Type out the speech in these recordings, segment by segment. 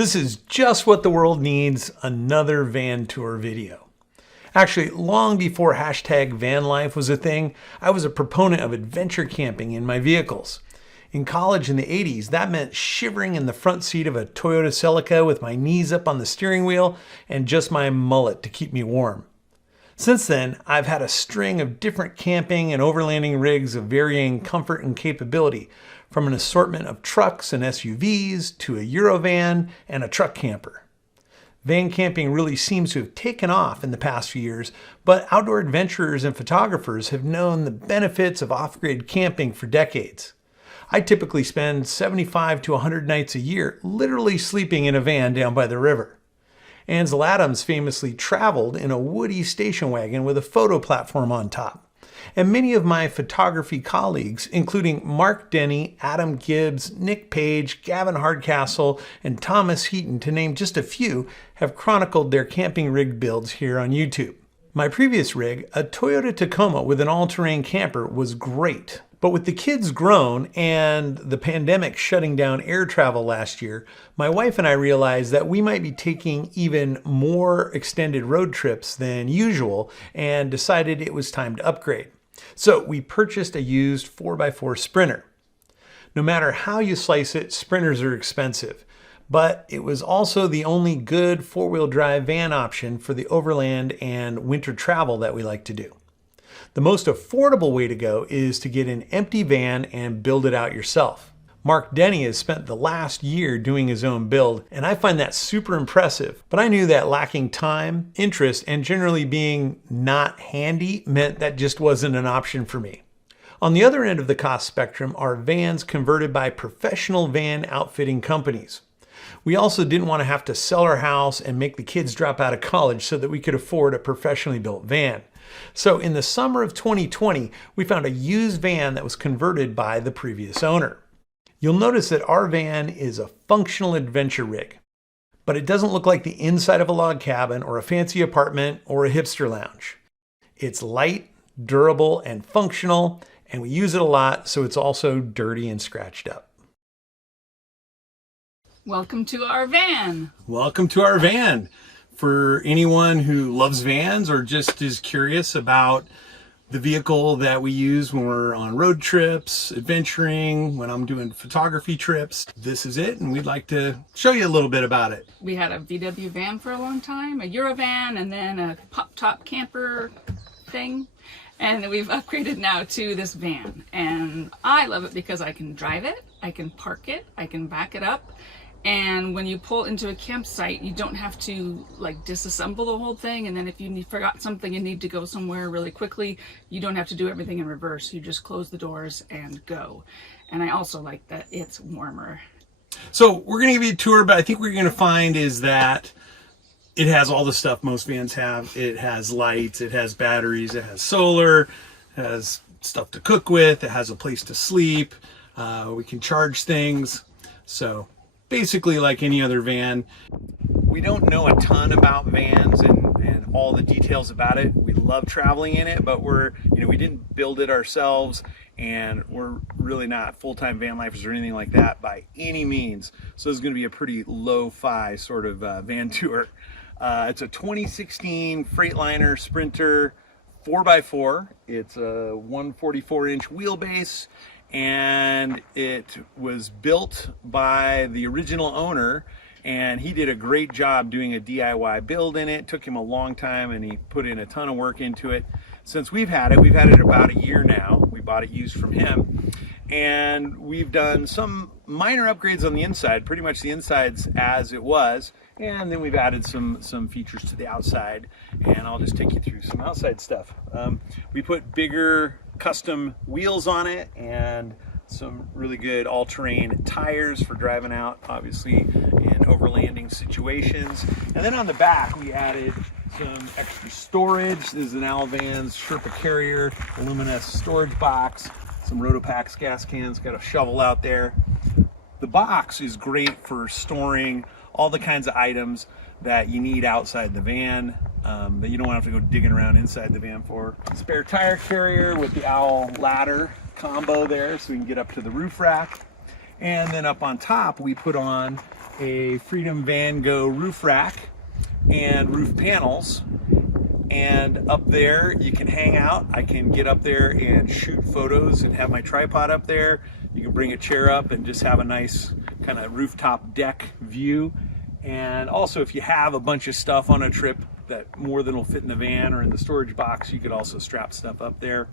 This is just what the world needs, another van tour video. Actually, long before hashtag van life was a thing, I was a proponent of adventure camping in my vehicles. In college in the 80s, that meant shivering in the front seat of a Toyota Celica with my knees up on the steering wheel and just my mullet to keep me warm. Since then, I've had a string of different camping and overlanding rigs of varying comfort and capability, from an assortment of trucks and SUVs to a Eurovan and a truck camper. Van camping really seems to have taken off in the past few years, but outdoor adventurers and photographers have known the benefits of off-grid camping for decades. I typically spend 75 to 100 nights a year literally sleeping in a van down by the river. Ansel Adams famously traveled in a woody station wagon with a photo platform on top. And many of my photography colleagues, including Mark Denny, Adam Gibbs, Nick Page, Gavin Hardcastle, and Thomas Heaton, to name just a few, have chronicled their camping rig builds here on YouTube. My previous rig, a Toyota Tacoma with an all-terrain camper, was great. But with the kids grown and the pandemic shutting down air travel last year, my wife and I realized that we might be taking even more extended road trips than usual and decided it was time to upgrade. So we purchased a used 4x4 Sprinter. No matter how you slice it, Sprinters are expensive, but it was also the only good four-wheel drive van option for the overland and winter travel that we like to do. The most affordable way to go is to get an empty van and build it out yourself. Mark Denny has spent the last year doing his own build, and I find that super impressive. But I knew that lacking time, interest, and generally being not handy meant that just wasn't an option for me. On the other end of the cost spectrum are vans converted by professional van outfitting companies. We also didn't want to have to sell our house and make the kids drop out of college so that we could afford a professionally built van. So in the summer of 2020, we found a used van that was converted by the previous owner. You'll notice that our van is a functional adventure rig, but it doesn't look like the inside of a log cabin or a fancy apartment or a hipster lounge. It's light, durable, and functional, and we use it a lot, so it's also dirty and scratched up. Welcome to our van. Welcome to our van. For anyone who loves vans or just is curious about the vehicle that we use when we're on road trips, adventuring, when I'm doing photography trips, this is it, and we'd like to show you a little bit about it. We had a VW van for a long time, a Eurovan, and then a pop-top camper thing. And we've upgraded now to this van. And I love it because I can drive it, I can park it, I can back it up. And when you pull into a campsite, you don't have to like disassemble the whole thing. And then if you forgot something and need to go somewhere really quickly, you don't have to do everything in reverse. You just close the doors and go. And I also like that it's warmer. So we're going to give you a tour, but I think what you're going to find is that it has all the stuff most vans have. It has lights, it has batteries, it has solar, it has stuff to cook with, it has a place to sleep. We can charge things. So basically like any other van. We don't know a ton about vans and all the details about it. We love traveling in it, but we didn't build it ourselves, and we're really not full-time van lifers or anything like that by any means. So this is going to be a pretty lo-fi sort of van tour. It's a 2016 Freightliner Sprinter 4x4. It's a 144-inch wheelbase, and it was built by the original owner, and he did a great job doing a DIY build in it. Took him a long time, and he put in a ton of work into it. Since we've had it about a year now. We bought it used from him, and we've done some minor upgrades on the inside, pretty much the inside's as it was, and then we've added some features to the outside, and I'll just take you through some outside stuff. We put bigger custom wheels on it and some really good all-terrain tires for driving out, obviously, in overlanding situations. And then on the back, we added some extra storage. This is an Vans Sherpa carrier, Aluminess storage box, some Rotopax gas cans, got a shovel out there. The box is great for storing all the kinds of items that you need outside the van, that you don't want to have to go digging around inside the van for. Spare tire carrier with the owl ladder combo there, so we can get up to the roof rack. And then up on top, we put on a Freedom Vango roof rack and roof panels. And up there you can hang out. I can get up there and shoot photos and have my tripod up there. You can bring a chair up and just have a nice kind of rooftop deck view. And also, if you have a bunch of stuff on a trip that more than will fit in the van or in the storage box, you could also strap stuff up there.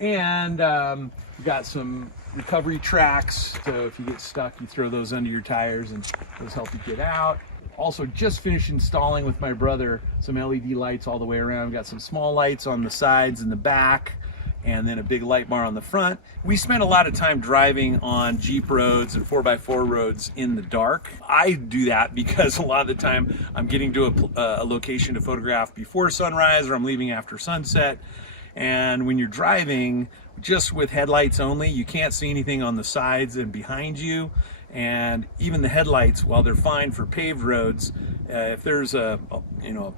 And we've got some recovery tracks, so if you get stuck, you throw those under your tires and those help you get out. Also just finished installing with my brother some LED lights all the way around. We've got some small lights on the sides and the back, and then a big light bar on the front. We spend a lot of time driving on Jeep roads and 4x4 roads in the dark. I do that because a lot of the time I'm getting to a location to photograph before sunrise, or I'm leaving after sunset. And when you're driving just with headlights only, you can't see anything on the sides and behind you. And even the headlights, while they're fine for paved roads, if there's a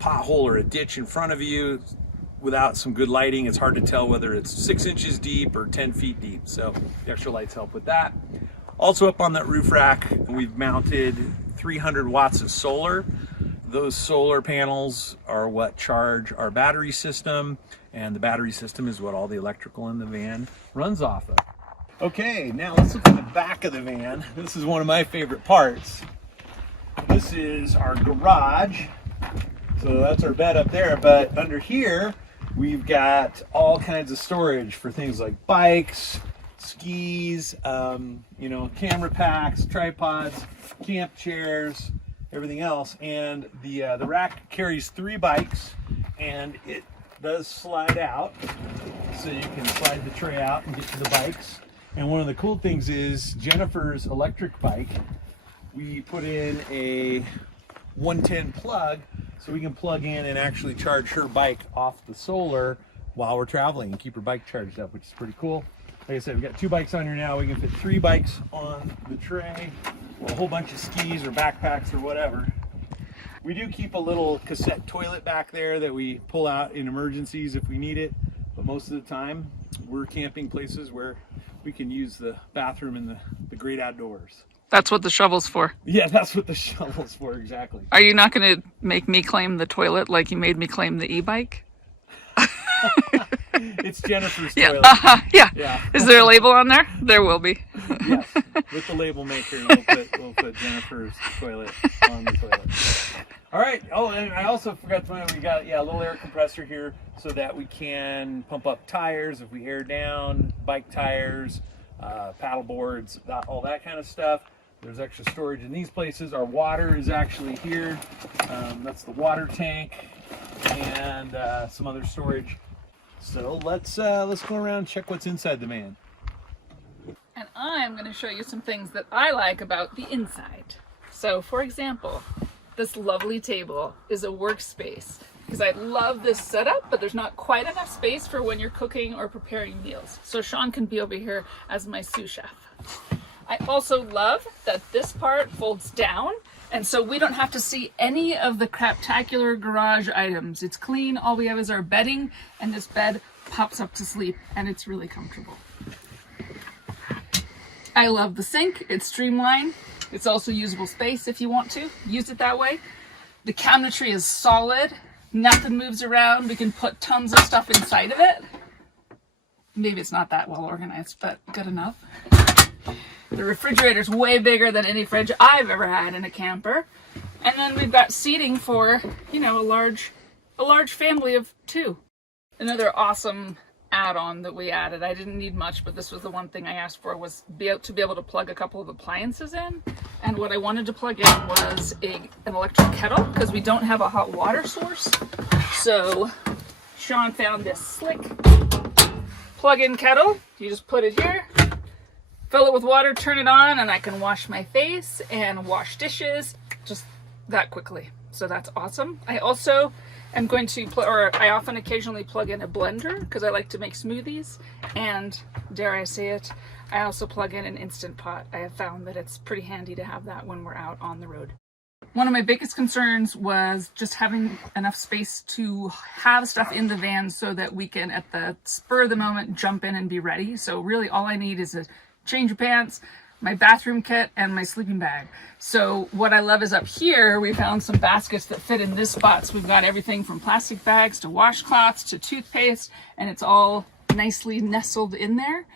pothole or a ditch in front of you, without some good lighting, it's hard to tell whether it's 6 inches deep or 10 feet deep. So the extra lights help with that. Also up on that roof rack, we've mounted 300 watts of solar. Those solar panels are what charge our battery system, and the battery system is what all the electrical in the van runs off of. Okay, now let's look at the back of the van. This is one of my favorite parts. This is our garage. So that's our bed up there, but under here, we've got all kinds of storage for things like bikes, skis, camera packs, tripods, camp chairs, everything else. And the rack carries 3 bikes, and it does slide out, so you can slide the tray out and get to the bikes. And one of the cool things is Jennifer's electric bike, we put in a 110 plug, so we can plug in and actually charge her bike off the solar while we're traveling and keep her bike charged up, which is pretty cool. Like I said, we've got 2 bikes on here now. We can fit 3 bikes on the tray, or a whole bunch of skis or backpacks or whatever. We do keep a little cassette toilet back there that we pull out in emergencies if we need it, but most of the time we're camping places where we can use the bathroom in the great outdoors. That's what the shovel's for. Yeah, that's what the shovel's for, exactly. Are you not going to make me claim the toilet like you made me claim the e-bike? It's Jennifer's toilet. Yeah. Is there a label on there? There will be. Yes, with the label maker, we'll put Jennifer's toilet on the toilet. All right. Oh, and I also forgot to mention, we got a little air compressor here so that we can pump up tires if we air down, bike tires, paddle boards, all that kind of stuff. There's extra storage in these places. Our water is actually here. That's the water tank, and some other storage. So let's go around and check what's inside the van. And I'm going to show you some things that I like about the inside. So, for example, this lovely table is a Workspace, because I love this setup, but there's not quite enough space for when you're cooking or preparing meals. So Sean can be over here as my sous chef. I also love that this part folds down, and so we don't have to see any of the craptacular garage items. It's clean. All we have is our bedding, and this bed pops up to sleep, and it's really comfortable. I love the sink. It's streamlined. It's also usable space if you want to use it that way. The cabinetry is solid. Nothing moves around. We can put tons of stuff inside of it. Maybe it's not that well organized, but good enough. The refrigerator's way bigger than any fridge I've ever had in a camper. And then we've got seating for, a large family of 2. Another awesome add-on that we added, I didn't need much, but this was the one thing I asked for, was to be able to plug a couple of appliances in. And what I wanted to plug in was an electric kettle, because we don't have a hot water source. So Sean found this slick plug-in kettle. You just put it here, fill it with water, turn it on, and I can wash my face and wash dishes just that quickly. So that's awesome. I also am going to I often occasionally plug in a blender because I like to make smoothies, and dare I say it, I also plug in an Instant Pot. I have found that it's pretty handy to have that when we're out on the road. One of my biggest concerns was just having enough space to have stuff in the van so that we can, at the spur of the moment, jump in and be ready. So really all I need is a change of pants, my bathroom kit, and my sleeping bag. So what I love is up here, we found some baskets that fit in this spot. So we've got everything from plastic bags to washcloths to toothpaste, and it's all nicely nestled in there.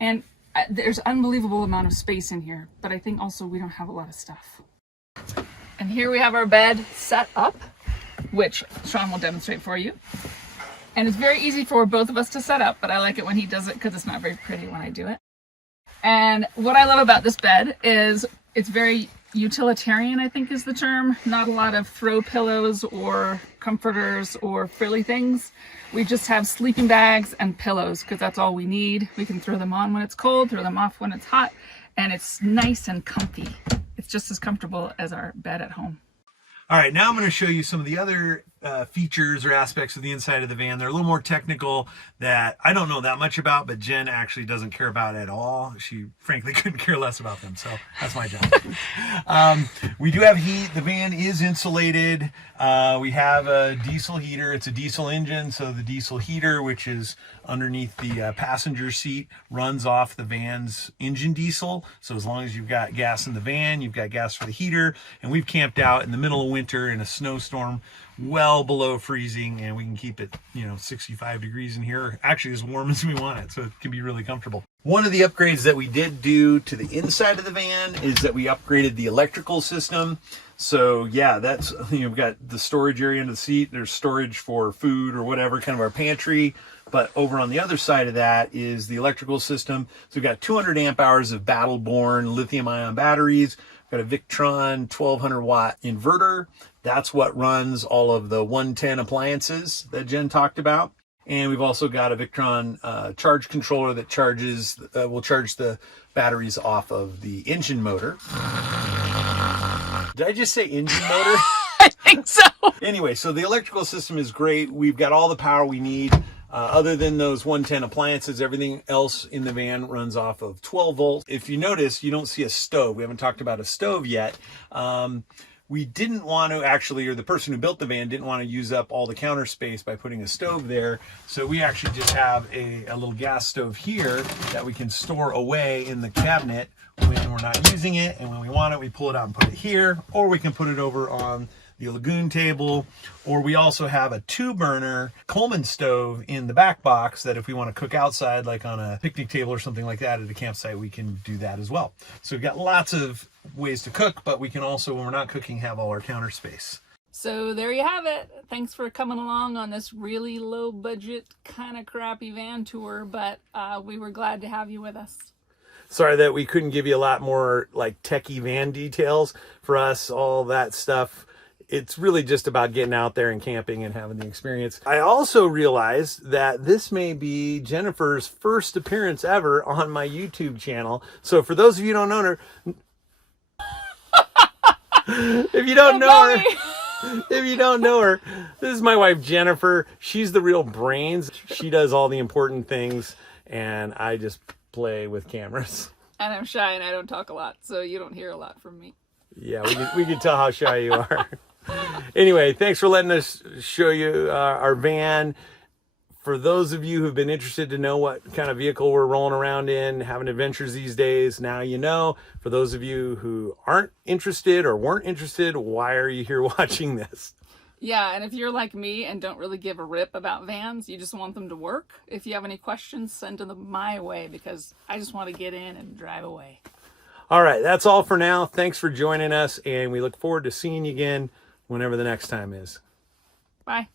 And there's unbelievable amount of space in here, but I think also we don't have a lot of stuff. And here we have our bed set up, which Sean will demonstrate for you. And it's very easy for both of us to set up, but I like it when he does it because it's not very pretty when I do it. And what I love about this bed is it's very utilitarian, I think is the term. Not a lot of throw pillows or comforters or frilly things. We just have sleeping bags and pillows because that's all we need. We can throw them on when it's cold, throw them off when it's hot, and it's nice and comfy. It's just as comfortable as our bed at home. All right, now I'm going to show you some of the other features or aspects of the inside of the van. They're a little more technical that I don't know that much about, but Jen actually doesn't care about at all. She frankly couldn't care less about them, so that's my job. We do have heat. The van is insulated. We have a diesel heater. It's a diesel engine, so the diesel heater, which is underneath the passenger seat, runs off the van's engine diesel. So as long as you've got gas in the van, you've got gas for the heater. And we've camped out in the middle of winter in a snowstorm, well below freezing, and we can keep it, 65 degrees in here, actually as warm as we want it, so it can be really comfortable. One of the upgrades that we did do to the inside of the van is that we upgraded the electrical system. So yeah, that's, we've got the storage area under the seat. There's storage for food or whatever, kind of our pantry. But over on the other side of that is the electrical system. So we've got 200 amp hours of battle-born lithium-ion batteries. We've got a Victron 1200 watt inverter. That's what runs all of the 110 appliances that Jen talked about. And we've also got a Victron charge controller that will charge the batteries off of the engine motor. Did I just say engine motor? I think so. Anyway, so the electrical system is great. We've got all the power we need. Other than those 110 appliances, everything else in the van runs off of 12 volts. If you notice, you don't see a stove. We haven't talked about a stove yet. We didn't want to actually, or the person who built the van didn't want to use up all the counter space by putting a stove there. So we actually just have a little gas stove here that we can store away in the cabinet when we're not using it. And when we want it, we pull it out and put it here, or we can put it over on the lagoon table, or we also have a 2-burner Coleman stove in the back box that if we want to cook outside, like on a picnic table or something like that at a campsite, we can do that as well. So we've got lots of ways to cook, but we can also, when we're not cooking, have all our counter space. So there you have it. Thanks for coming along on this really low budget, kind of crappy van tour, but we were glad to have you with us. Sorry that we couldn't give you a lot more like techie van details. For us, all that stuff, it's really just about getting out there and camping and having the experience. I also realized that this may be Jennifer's first appearance ever on my YouTube channel. So for those of you who don't know her, if you don't know her, this is my wife, Jennifer. She's the real brains. She does all the important things, and I just play with cameras. And I'm shy and I don't talk a lot, so you don't hear a lot from me. Yeah, we can tell how shy you are. Anyway, thanks for letting us show you our van. For those of you who've been interested to know what kind of vehicle we're rolling around in, having adventures these days, now you know. For those of you who aren't interested or weren't interested, why are you here watching this? Yeah, and if you're like me and don't really give a rip about vans, you just want them to work, if you have any questions, send them my way, because I just want to get in and drive away. All right, that's all for now. Thanks for joining us, and we look forward to seeing you again whenever the next time is. Bye.